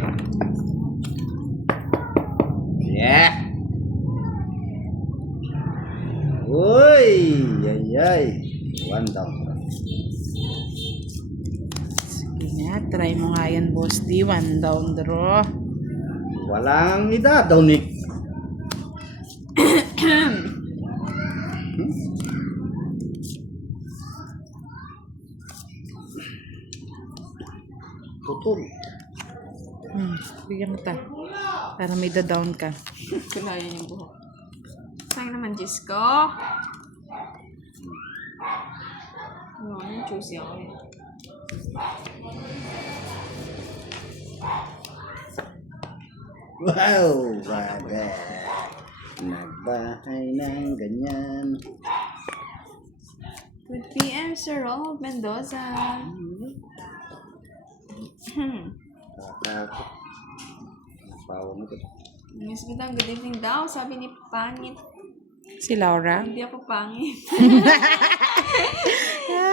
pangit. Yeah. Uy, ay. One down. Sige nga, try mo nga yan, Boss D. One down draw. Walang idadaw, Nick. Putol. Bigyan kita. Para may da-down ka. Kulayan yung buhok. Sayang naman, Diyos ko. Ano, yung choosy ako eh. Wow, baga. Nagbahay ng ganyan. Good PM, Sir Rob Mendoza. Takot. Napawa mo ito. Miss Bidang, good evening daw. Sabi ni Pangit. Si Laura. Hindi ako pangit.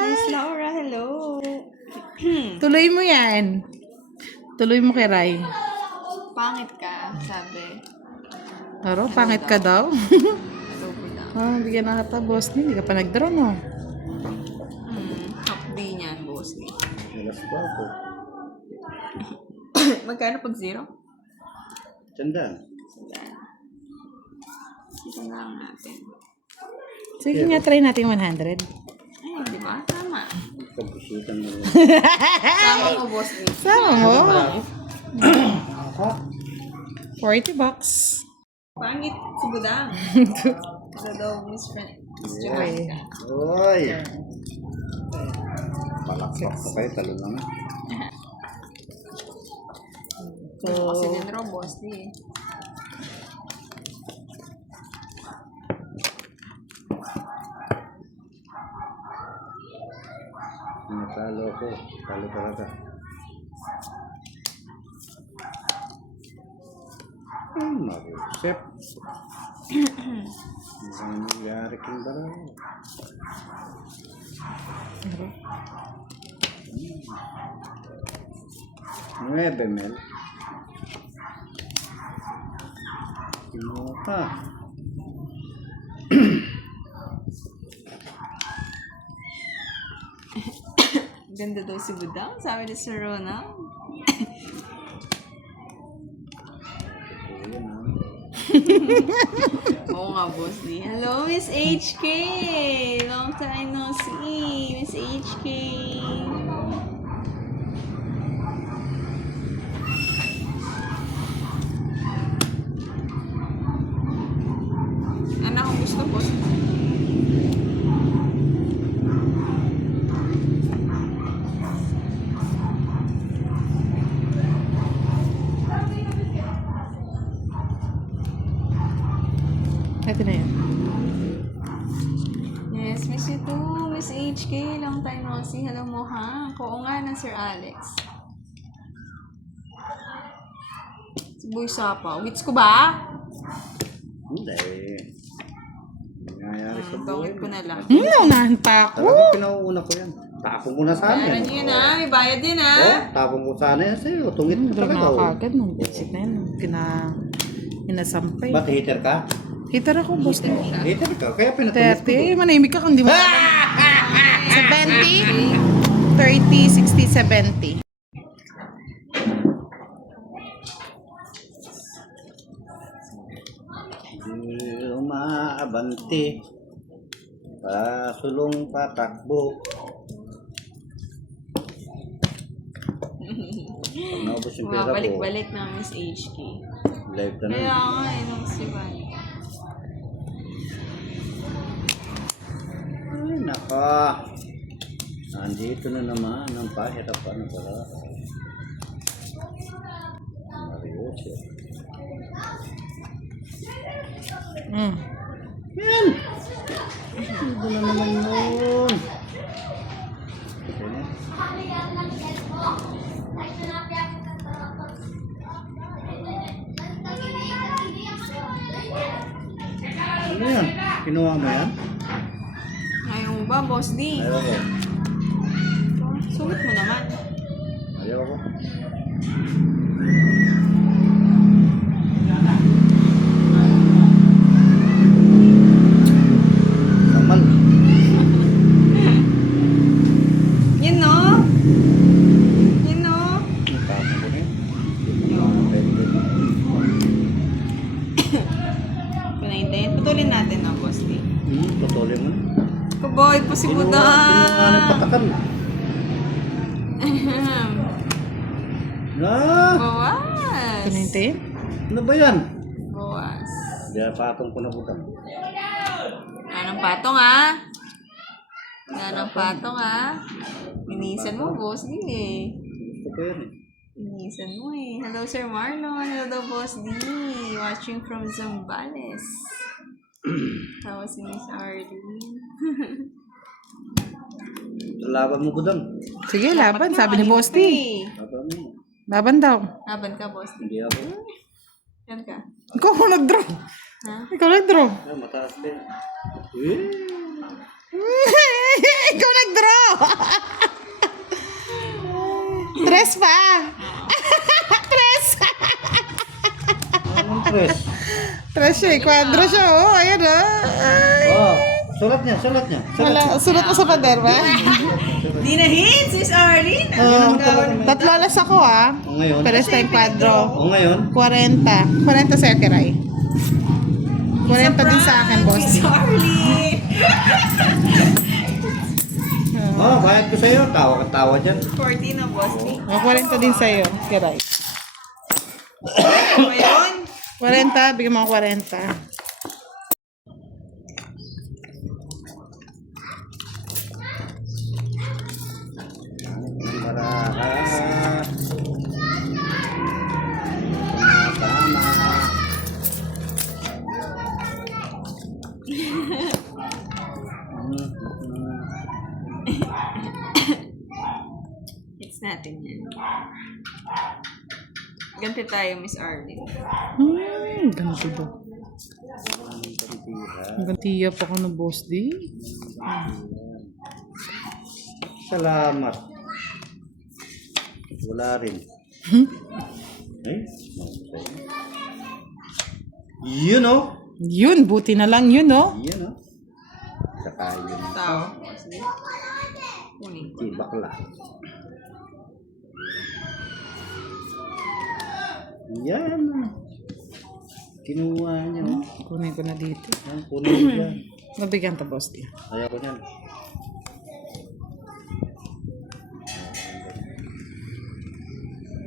Miss Laura, hello. Tuloy mo yan. Tuloy mo kay Rai. Pangit ka, sabi. Pero, pangit ka daw. Hello, Bidang. Bigyan na kita, Boss D. Hindi ka pa nag-draw, no? Top D niyan, boss. Alas pa ako. Magkano pag zero? Tandaan. Ito na lang natin. Sige nga, try natin 100. Ayun, di ba? Tama. Pagkusitan mo. Tama mo, boss. Sama mo. Ako? 40 bucks. Pangit si Budang. Ito daw, Miss Friend. Miss Okay. Jamaica. Uy! Palakpak ko kayo, talo lang. Ito kasi din raw, boss. Di. Natalo ko. Talo talaga. Marusep. Ang nangyari kong dalawa. Nuebe, Mel. Kinuha ka. Ganda daw si Budang. Sabi ni Sir Rona. Oo nga, boss. Di. Hello, Miss HK. Long time no see. Miss HK. Ano akong gusto, boss? Ito na yan. Yes, miss you too, Miss HK. Long time no see. Hello mo, ha? Oo nga na, Sir Alex. Si Boy Sapa. Wits ko ba? Hindi. Nangyayari sa buhay. Gawin ko na lang. Naunahan pa ako. Talagang pinauuna ko yan. Tapong ko na sana Bayaran yan. niyo yun, ha? May bayad din, ha? Oh, tapong ko sana yan sa'yo. Tungit mo Draw talaga. na Oh. kagad. Nung basic na yan. Pinasampay. Ba't hater ka? Hitar ako, Boss D. Hater ka. Kaya pinatungit ko. 30. Manahimik ka kung di mo alam. 70. 30, 60, 70. Di umaabanti. Pasulong patakbo. Pag naubos yung pera ko, Balik-balik na, Miss HK. live ka Kaya na. nga, nung si Van. Ay, naka. Nandito na naman ang pahirapan ng pala. Marios yun. Yan! Ito na naman yun. Okay. Ano yan? Kinuha mo yan? Ayaw mo ba, Boss D? Ayaw ko. Sulit mo naman. Ayaw ko. si Kinuha Budang. ng patakan. Na? Bawas. Ito na yung tape. Ano ba yan? Bawas. Diyan patong ko na butang. Nanang patong ah. Nanang patong ah. Minisan mo, boss. D eh. Gusto ko yan eh. Minisan mo eh. Hello, Sir Marlon. Hello daw, boss D. Watching from Zambales. Tawa si Miss Arlene. Laban mo budang. Sige, laban. Sabi ni Boss D. Laban mo. Laban daw. Laban ka, boss D. Hindi ako. Yan ka. Ikaw ang nag-draw. Ha? Ikaw nag-draw. Ah, mataas din. Ikaw nag-draw. Tres pa. Tres. Anong press? Tres siya. Quadro siya. Oh, ayan oh. Oh, sulat niya, sulat niya. Wala. Sulat mo sa pader ba? Di na hits, Miss Arlene. Tatlo alas ako ah. O ngayon? Pero sa yung quadro. O ngayon? 40. 40 sa Kiray. 40 din sa akin, boss. Miss Arlene. Oh, bayad ko sa'yo. Tawa ka tawa dyan. 40 na, boss D. O, 40 din sa'yo, Kiray. Ano yun? 40, bigyan mo ako 40. Para tama. Hits natin yan. Ganti tayo, Miss Arlene. Ganito ba? Gantiya pa ko ng boss di. Salamat. Wala rin. Eh? Yun o. Yun, buti na lang yun, no? Yun o. Saka yun. Tao. Sige. Kunin ko Si na. bakla. Yan. Kinuha niya. Oh. Kunin ko na dito. Yan, kunin mo yan. Nabigyan ta, boss di. Ayaw ko yan.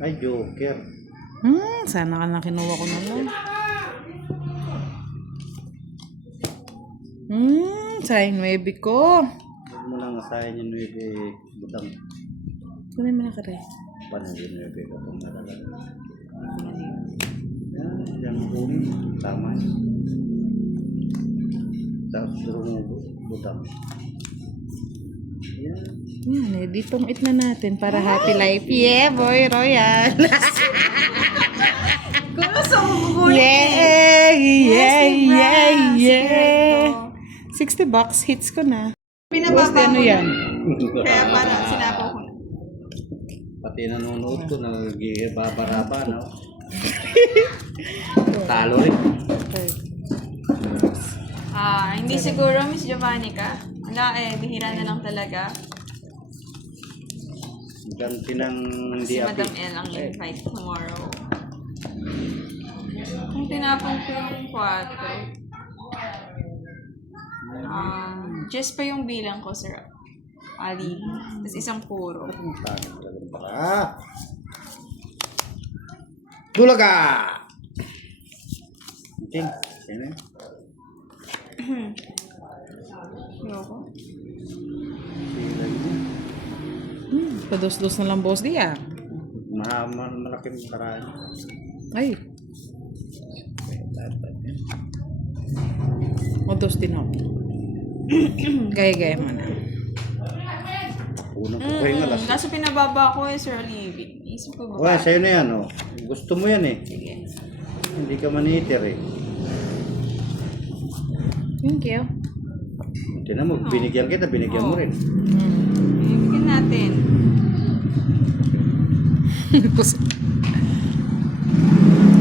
Ay, joker. Sana ka na kinuha ko na lang. Sayang 9 ko. Huwag mo lang asahin yung 9 butang. Kunin mo na ka rin. Paano yung 9 ka pang nalalag? Yan, yan ang kunin. Tama yun. Tapos duro mo butang. Yan. Yan, eh, ditong it na natin para happy life. Yeah, boy, royal. Kung gusto mo gugulit. Yeah, yeah, yeah, yeah. Sigurado. $60 hits ko na. Boss, Pinababa ano ko yan? Kaya parang sinapo ko. Pati nanonood ko, nag-babaraba, no? Talo rin. Hindi siguro, Miss Giovanni ka. Wala bihira na lang talaga. Ganti ng Si hindi Madam L ang invite tomorrow. Kung tinapon ko yung 4, just pa yung bilang ko, Sir Ali. Tapos isang puro. Tulaga! Okay. Sino yun? Ayoko. Sila yun. Pados-dos na lang, boss di ah. Malaking paraan. Ay. O, dos din ako. Gaya-gaya mo na. Unang kukuhin alas. Kaso pinababa ko Sir Ali. Isip ko Wala, ba? sa'yo na yan, oh. Gusto mo yan, eh. Sige. Hindi ka maniter, eh. Thank you. Tinan mo, binigyan kita, binigyan mo rin. Bigyan natin.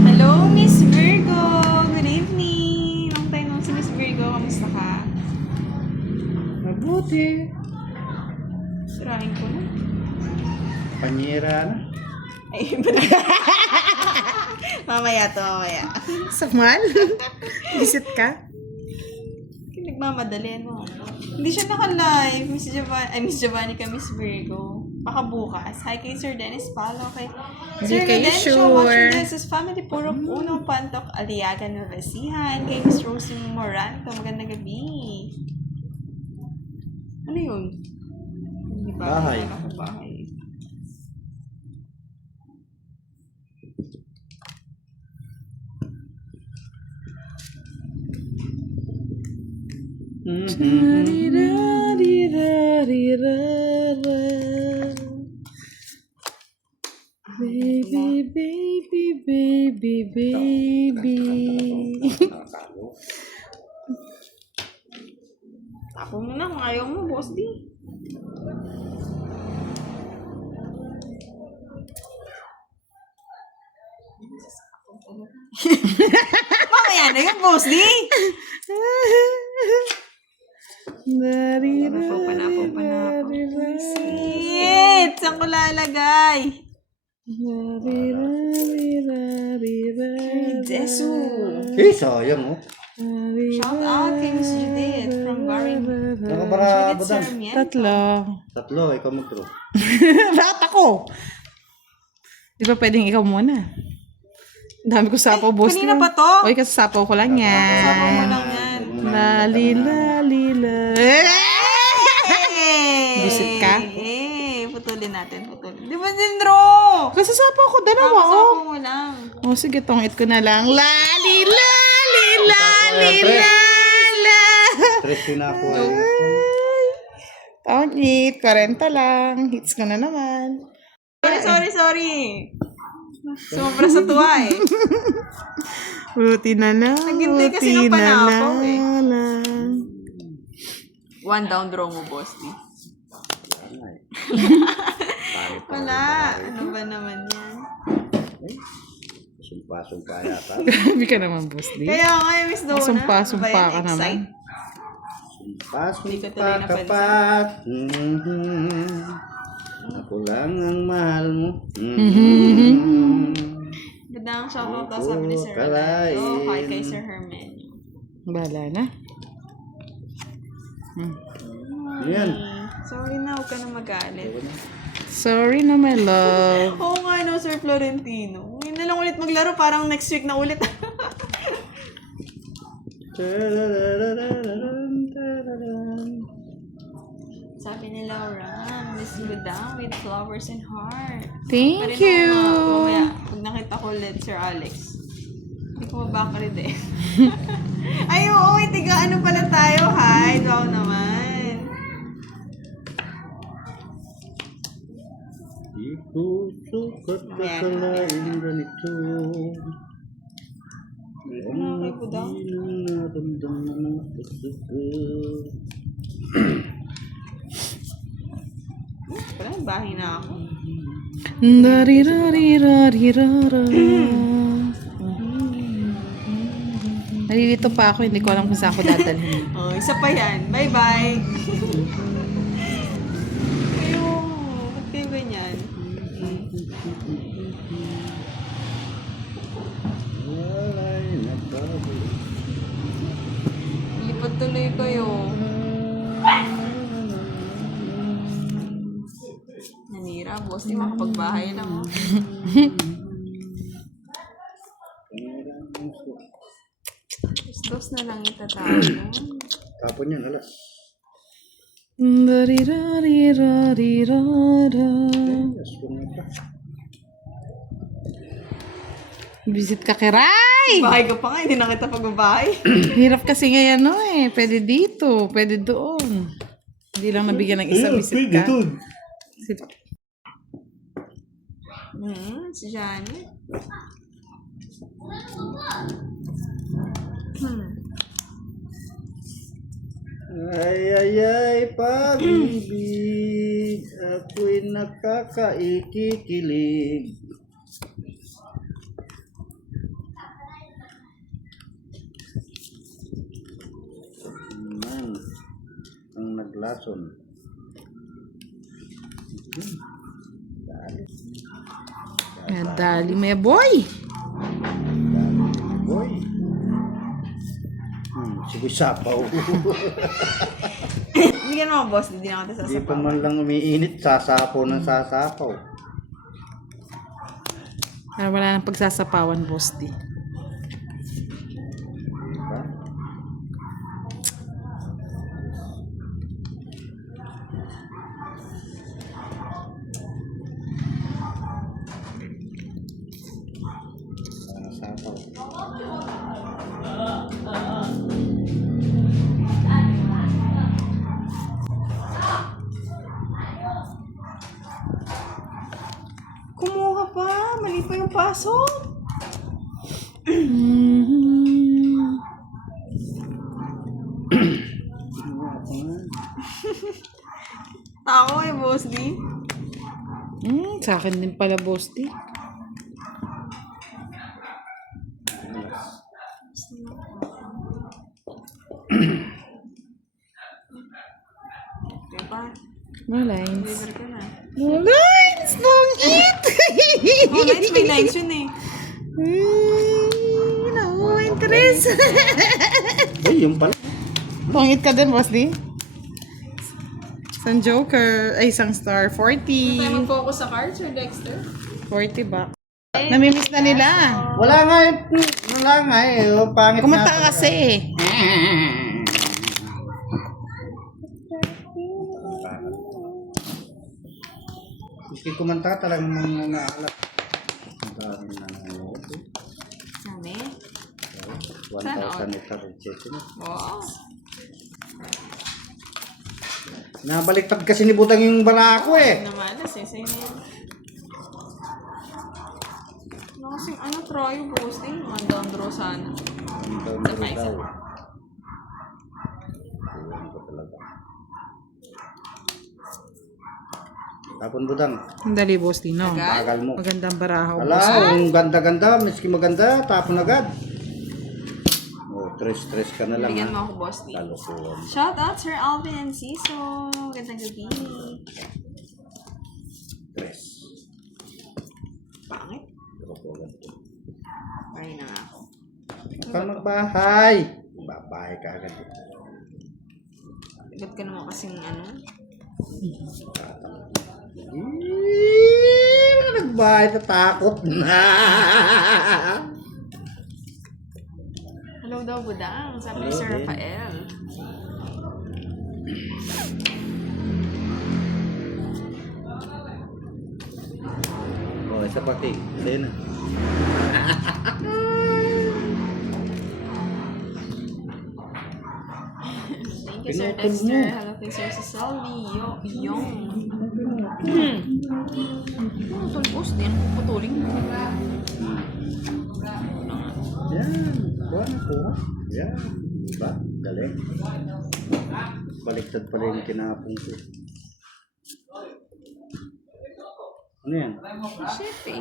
Hello, Miss Virgo. Good evening. Long time no si Miss Virgo. Kamusta ka? Mabuti. Sirahin ko na. Panyera na. Ay, iba na. Mamaya to, mamaya. Samal? Visit ka? Kinig nagmamadali, no? Hindi siya naka-live, Miss Giovanni ka, Miss Virgo. Baka bukas. Hi kay Sir Dennis Palo, kay Sir kayo Ludencio, sure. watching this is family puro Puno, Pantok, Aliaga, Novesihan, kay Miss Rosie Moranto, magandang gabi. Ano yun? Hindi ba? Bahay. Ano ko bahay? Baby, baby, baby, baby. Ako muna, kung ayaw mo, boss di. Mamaya na yun, boss di. Panapo. Shit! Saan ko lalagay? Jesu. Sayang, oh. Shout out kay Miss Judith from Baring. Nakabara, Judith Budang. Sarmiento. Tatlo. Tatlo, ikaw mag-draw. Lahat ako. Di ba pwedeng ikaw muna? Ang dami ko sapaw, boss. Kanina pa to? Oy, kasi sapaw ko lang yan. Sabaw mo lang yan. Lali, lali, lali. Busit ka? Putulin natin. Di ba din, draw? Kasi sapaw ko, dalawa, Sabaw oh. mo lang. Oh, sige, tongit ko na lang. Lali, lali, lali, Tres. lala. Tres yun ako. eh. Tongit, 40 lang. Hits ko na naman. Sorry. Sumobra sa tuwa eh. Buti na lang. Naghintay kasi ng buti na panapaw, eh. lang. One down draw mo, boss. Di. Wala. Ano ba naman yan? Sumpa-sumpa yata. Grabe ka naman, boss. Di. Kaya nga, Miss Donna. Sumpa-sumpa ano ba yan? ka naman. Excite? Hindi ko tuloy Sumpa-sumpa ka napansin. pa. Ako lang ang mahal mo. Ganda ang shoutout daw sabi ni Sir Kalain. Rolando. Hi kay Sir Herman. Bahala na. Yan. Sorry na, huwag ka na magalit. Sorry na, my love. Oo nga, no, Sir Florentino. Ngayon na lang ulit maglaro, parang next week na ulit. Sabi ni Laura, Miss Budang with flowers and heart. Thank you. Mamaya, pag nakita ko ulit, Sir Alex. Hindi ko mabakari din. Ay, oo, tiga ano pala tayo, hi. Wow naman. Di ko sukat kakalain ganito. Ano kay Budang? Naramdaman ng puso ko. Wala, bahay na ako. Dari-dari-dari-rara. Nalilito pa ako, hindi ko alam kung saan ako dadalhin. Oh, isa pa yan. Bye-bye. Kayo, ba't kayo ganyan? Walay nagbago. Lipat tuloy kayo. Nanira, boss. Di makapagbahay lang, oh. Dos na lang itatapon. Tapon yan, hala. Dari-dari-dari-rara. Yes, kung ito. Visit ka kay Ray! Bahay ka pa nga, hindi na kita pagbabahay. Hirap kasi ngayon, no eh. Pwede dito, pwede doon. Hindi lang nabigyan ng isa visit ka. Si Johnny. Ay, pag-ibig, ako'y nakakaikikilig. Man, ang naglason. Dali mo boy! Boy. Uy, sapaw. Bigyan mo, boss. Hindi na kita Hindi pa sasapawan. man lang umiinit, sasapaw ng sasapaw. Wala nang pagsasapawan, Boss D. Diba? Sasapaw. Kumuha pa. Mali pa yung pasok. Ako eh, boss D. Sa akin din pala, Boss D. Diba? No lines. Deliver ka na. No lines! Don't eat! Oh, nice. May lines yun eh. No interest. Uy, yung pala. Pangit ka din, Boss D. Isang joker. Ay, isang star. 40. Tayo mag-focus sa cards or Dexter? 40 ba? Namimiss na nila. Wala nga eh. Wala nga eh. Oh, pangit Kumanta nga. ka kasi. Miski kumanta talagang mga naalap. Ang dami na nanonood. Kami? 1,000 ito rin. Wow. Nabaliktad kasi ni Budang yung barako eh. Namalas eh. Sa'yo na yan. Ano kasing ano, try yung boss din. Mga down draw sana. Ang daw na rin daw. Iwan ko talaga. Tapon Budang. Ang dali, Boss D, no? Agad? Bagal mo. Magandang baraha, Ala, Boss D. yung ganda-ganda. Miski maganda, tapon agad. Oh, tres ka na lang Bigyan ha. mo ako, boss D. Kalukuhan. Shout out Sir Alvin and Ciso. Gandang gabi. Tres. Pangit. Kalukuhan. Pari na nga ako. Huwag kang magbahay. Babahay ka agad. Ba't ka naman kasing ano? Nagbahay, natakot na. Hello daw, Budang. Sabi ni Hello Sir din. Rafael. Oh, isa pa king. Isa yun na. Thank you, Sir Pinutol Dexter. mo. Hello kay Sir Cecily. Yung. Putol, boss. Di yan puputuling. Yan. Kuha na kuha. Yan. Diba? Galing. Baliktad pala yung kinapong ko. Ano yan? Shit eh.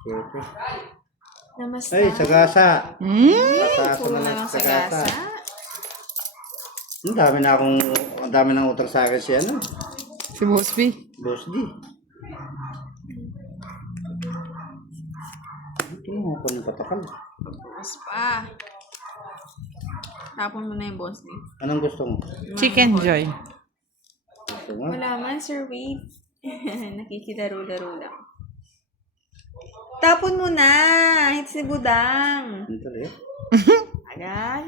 Siyempre. Namaste. Ay, sagasa. Sagasa Puro na na lang sa sagasa. gasa. Ang dami ng utang sa akin si ano. Si Boss B. Boss D. Ito mo ako ng patakal. Mas pa. Tapon mo na yung boss din. Anong gusto mo? Chicken Joy. Gusto mo? Wala man, Sir Wade. Nakikilaro-laro lang. Tapon mo na! Hits ni Budang. Ito rin. Agad.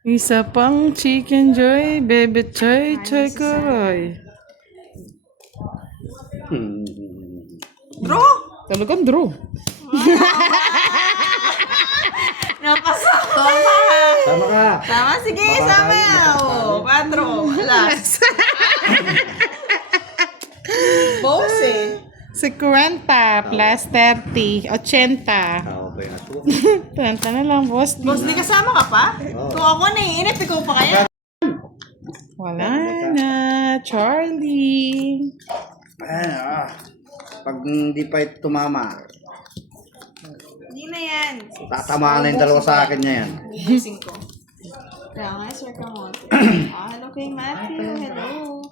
Isa pang Chicken Joy, Bebe Choy, Choy Kuroy. Draw! Talagang draw. Napasama! Tama ka. Tama, sige, sama yan. O, 4. Last. Boss eh. 50 plus 30, 80. Tao pa yung aso. 30 na lang, Boss D. Boss, di kasama ka pa? Oo. Kung ako naiinip, ikaw pa kaya? Wala na, Charlie. Ayan, pag hindi pa ito tumama, Hindi na yan. tatamaan na yung dalawa sa akin niya yan. Bubusin ko. Kaya nga, Sir Kamote. Hello kay Matthew. Hello.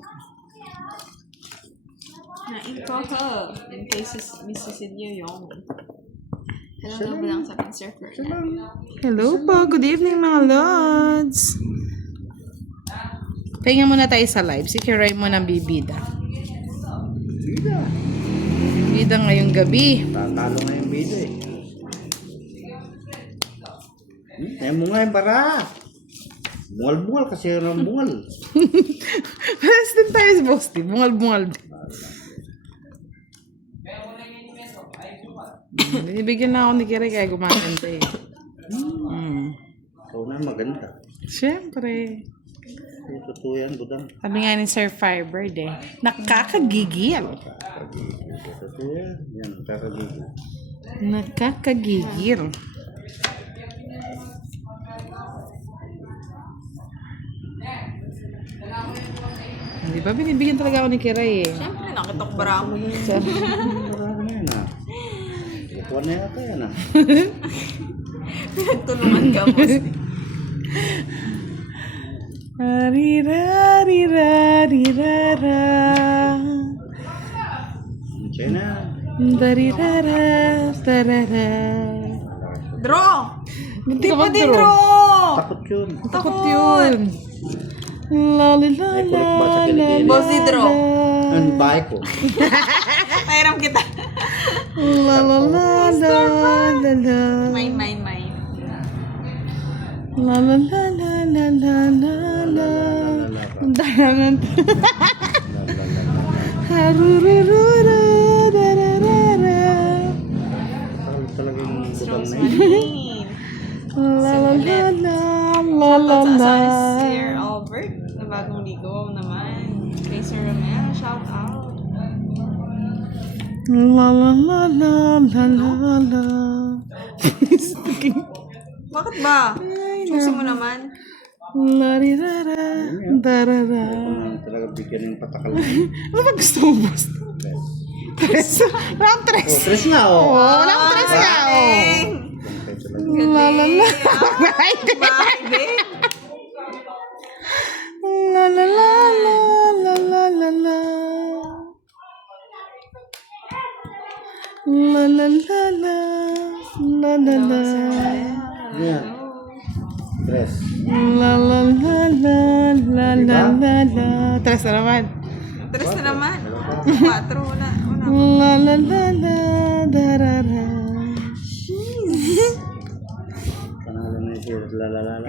Nain ko ha. In case Mrs. Inyo yung. Hello daw ba lang sa Sir Ferdinand? Hello po. Good evening mga lods. Pahinga muna tayo sa live. Si Kiray mo ng bibida. Bida. Bida ngayong gabi. Tatalo nga yung bida eh. Ayaw mo nga yung bara. Bungal-bungal kasi yun ang bungal. Pares din tayo sa Bosti. Bungal-bungal. Binibigyan na ako ni Kiray kaya gumaganda eh. Ikaw na maganda. Siyempre. Yung totoo yan, budang. Sabi nga ni Sir Firebird eh. Nakakagigil. Totoo yan. Yan, kakagigil. Nakakagigil. Hindi ba binibigyan talaga ako ni Kiray eh. Siyempre, nakitokbara mo yun. Marami na yan ah. Bukuan na yata yan ah. Pinagtulungan ka, boss. Arirarirarirara. Diyan na. Darirara. Tarara. Draw! Hindi pa din mag-draw. draw! Takot yun. Takot yun. Lali la Ay, kulit ba sa la kilikili? la Boss, di draw. Ang bahay ko. Pairam kita. la la la la la la. Mine. La la la la la la la la. Ang dayangan. Harurururu dararara. Talaga yung budang Strokes na man yun. in. La la la la la la Shoutout la. sa Sir Albert na bagong ligo naman. Kay Sir Romero, shout out. La la la la la la la. Bakit ba? Susi mo naman. Larirara darara. Talaga bigyan ng patakal. Ano ba gusto mo, boss? Tres. Round tres. Oh, tres nga oh. Oh, round tres nga. Oh. Galing. La la la. Bakit? La la la la la la la la. La la la la. La la la. Yan. Tres. La la la la la la la la. Tres na naman. Tres na naman. 4 wala. La la la la darara. Panalo na yung sir. Lalalala.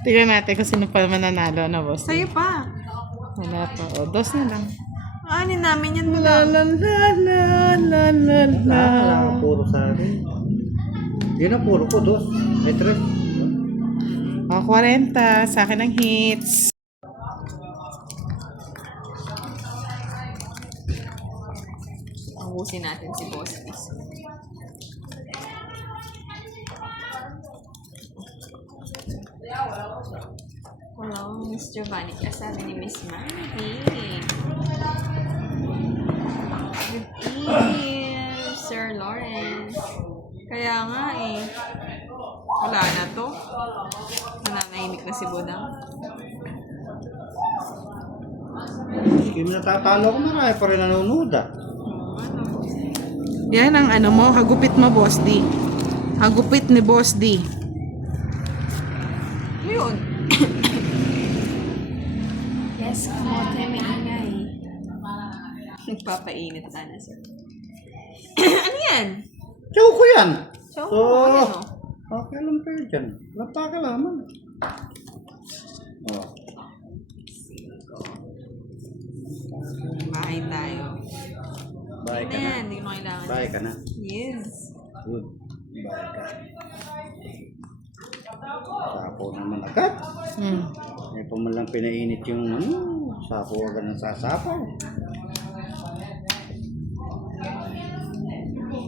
Tignan natin kung sino pa mananalo na, boss. Sa'yo pa. Wala pa. O, dos na lang. Anin namin yan mo La lang. la la la la la la. Wala ka puro sa akin. Yun ang puro ko. Dos. May tres. O, 40. Sa akin ang hits. Ubusin natin si Boss Kiss. Hello, Miss Giovanni. Sabi ni Miss Mandy. Good evening, Sir Lawrence. Kaya nga eh. Wala na to. Nananahimik na si Budang. Sige, natatalo ko marami pa rin nanonood ah. Ano? Yan ang ano mo, hagupit mo, Boss D. Hagupit ni Boss D. Yun. Yes, kamote may ingay. Nagpapainit sana, sir. Ano yan? Tiyaw ko yan. So, Oh. ano? Okay lang kayo dyan. Wala pa ka laman. Oh. Bahay tayo. Bye ka Ano na. yan? Hindi mo kailangan. Bye ka na. Yes. Good. Bye ka. Sapo naman agad. May pa man lang pinainit yung ano. Sapo agad ng sasapaw.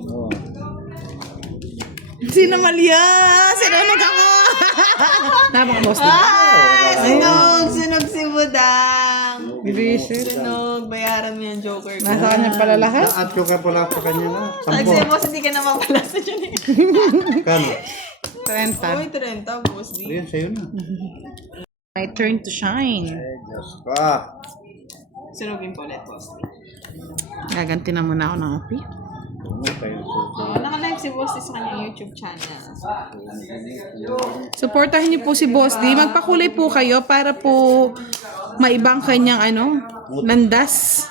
Oh. Sino Malia? Sinunog ako! Tama ka, Boss D. Sunog si Budang. Bibisit. Sunog, bayaran mo yung Joker ko. Nasa kanya pala lahat. At yung ka pala sa kanya na. Sabi Sampo. sa'yo, boss, hindi ka na mapalasa dyan eh. Kano? 30. Uy, 30, boss. Di. Ayun, sa'yo na. My turn to shine. Ay, Diyos ko. Sunugin po ulit, boss. Gaganti na muna ako ng api. Ano tayo susunod? Naka-live si Boss D sa kanyang YouTube channel. Supportahin niyo po si Boss D. Magpakulay po kayo para po maibang kanyang landas.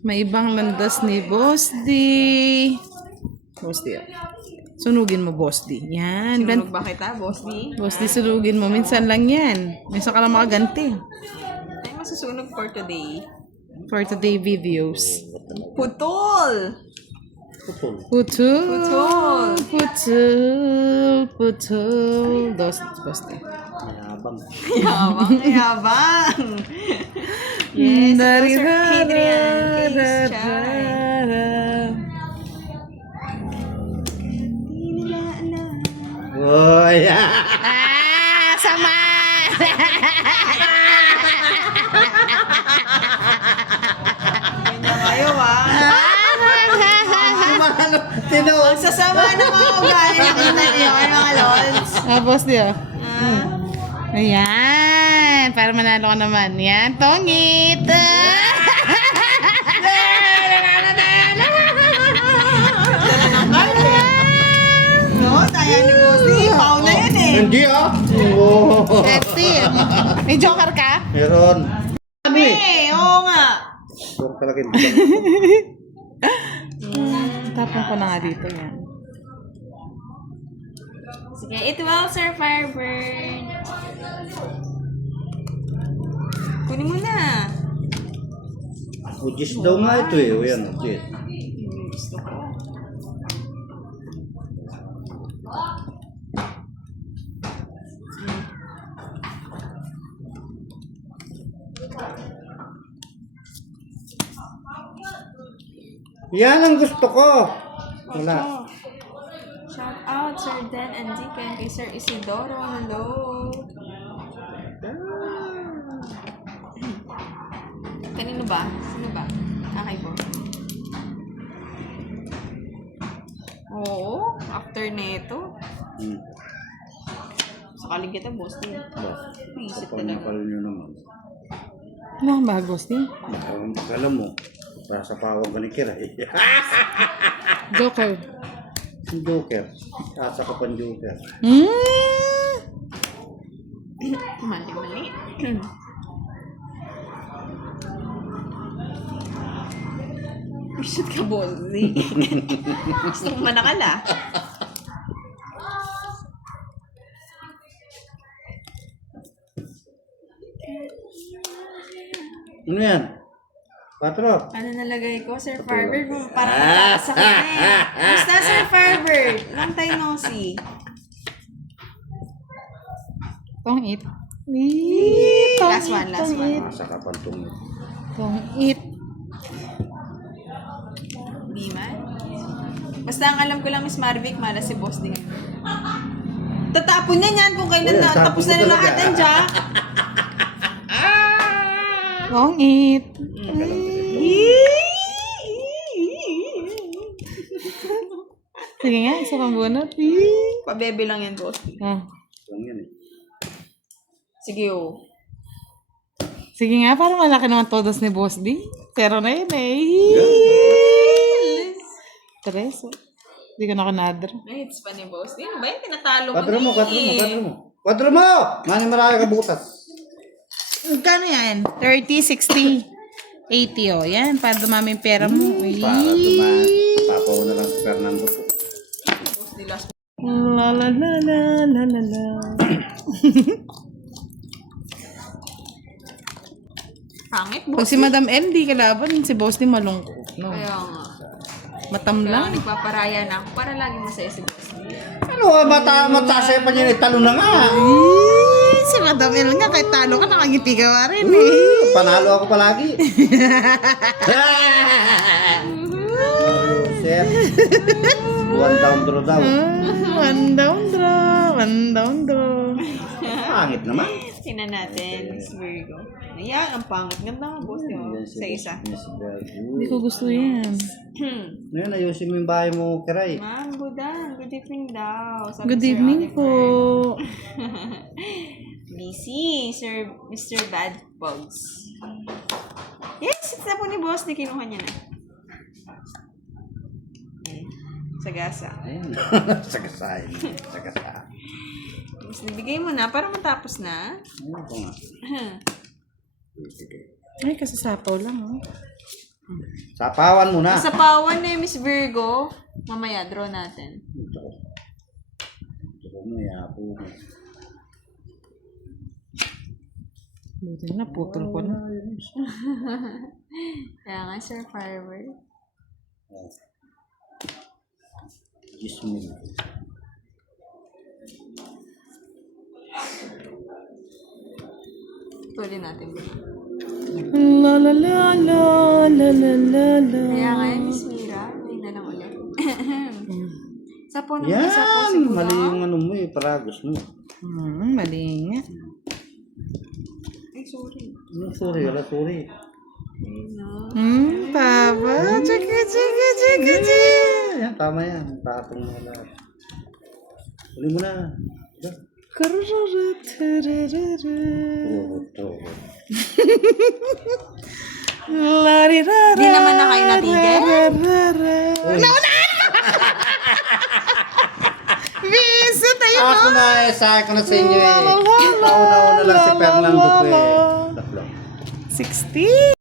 Maibang landas ni Boss D. Boss D. Sunugin mo, Boss D. Yan. Sinunog ba kita, Boss D? Boss D, sunugin mo. Minsan lang yan. Minsan ka lang makaganti. Ay, masusunog for today. For today videos. Putol! Putol. Putul. Putol. Putul. Putul. Boss D. Mayabang. Yabang, yabang! Yes, ito Sir Adrian Case Chay. Di nila alam. Uy! Sama! Ganyan kayo, Sino? Ang sasama ng mga ugali nakita niyo, ay mga lods. Boss D, Ah, Ayan. Para manalo ka naman. Yan. Tongit. no, tayo ni Boss D. Pau na yan eh. Hindi Oh. Pepsi. May joker ka? Meron. Ano eh? Eh, oo nga. Puro talaga yung Tapon ko na nga dito yan. Sige, it will, Sir Firebird. Kunin mo na. Ujis daw nga ito eh. O yan, ujis. Gusto ko. Yan ang gusto ko. Wala. Oh. Shout out, Sir Dan and Deacon, kay Sir Isidoro. Hello. Kanino ba? Sino ba? Okay po. Oo, after neto. Sakaling kita, boss din. Isip talaga. Kapal nyo naman. Ano ang ba, Boss D? Alam mo, para sa pawang ka ni Kira eh. Joker. Si Joker. Asa ka pang Joker. Mali. Shoot ka, boss. Gusto mo manakala. Ano yan? 4. Ano nalagay ko, Sir Firebird? Parang mataas sa kanya. Basta, Sir Firebird. Long time no see. Tongit. Last one. Asa ka pang tungit. Tongit. Di man. Basta ang alam ko lang, Miss Marvic, malas si boss din. Tatapon niya yan kung kailan Uy, na. tapon Tapos mo na talaga. lahat yan dyan. Tongit. Sige nga, isa pang bunot. Pabebe lang yan, boss. Lang yan eh. Sige, oh. Sige nga, parang malaki naman todos ni Boss D. Pero na yun eh. Tres. Hindi ko na kanadra. Ay, it's funny, boss. Ano ba yung tinatalo ko 4 mo, 4 mo. 4 mo! Mani marami ka butas. Magkano yan? 30, 60, 80 oh. Yan, para dumami yung pera mo. Para dumaan. Papaw na lang si Fernando po. Boss, di last. La la la la la la la. Pangit, Pag boss. si Madam M, di kalaban. Si Boss D malungkot. No? Kaya nga. Matam Kaya lang. nagpaparaya na ako para lagi masaya si boss. Ano ka? Mataas pa niya talo na nga. Si Madam M nga, kahit talo ka, nakangiti ka pa rin eh. Panalo ako palagi. Set. 1 down draw daw. One down draw. One down draw. Pangit naman. Tingnan natin, Miss Virgo. Ayan, ang pangit. Ganda nga, boss. Yung sa isa. Miss Hindi ko Virgo. gusto yan. Ngayon, ayusin mo yung bahay mo, Kiray. Ma'am, good evening daw. Sabi Good Sir evening Oliver. po. Busy, Sir Mr. Bad Bugs. Yes, it's na po ni boss. Di kinuha niya na. Sagasa. Ayan. Sagasahin. Sagasahin. Tapos nabigay mo na para matapos na. Ayun ko nga. Sige. Ay, kasi sapaw lang, oh. Sapawan mo na. Sa pawan na Miss Virgo. Mamaya, draw natin. Ito mo, yapo mo. Buti na, putol ko na. Kaya nga, Sir Firework. Gismin. Tuloy natin. La la la la la la la la. Kaya nga, Miss Mira. May na lang ulit. Sapo naman, Yan! sapo siguro. Mali yung ano mo eh, paragos mo. Mali nga. Ay, sorry. Sorry, wala sorry. Ay, no. Tama. Chika, chika, chika, chika. Yan, tama yan. Tapong mo lahat. Huli mo na. Diba? Ito. Di naman na kayo natigil? Bisa tayo. Ako na eh, sa sa inyo eh. Nauna-una lang si Fernando ko eh. Tatlo. 60.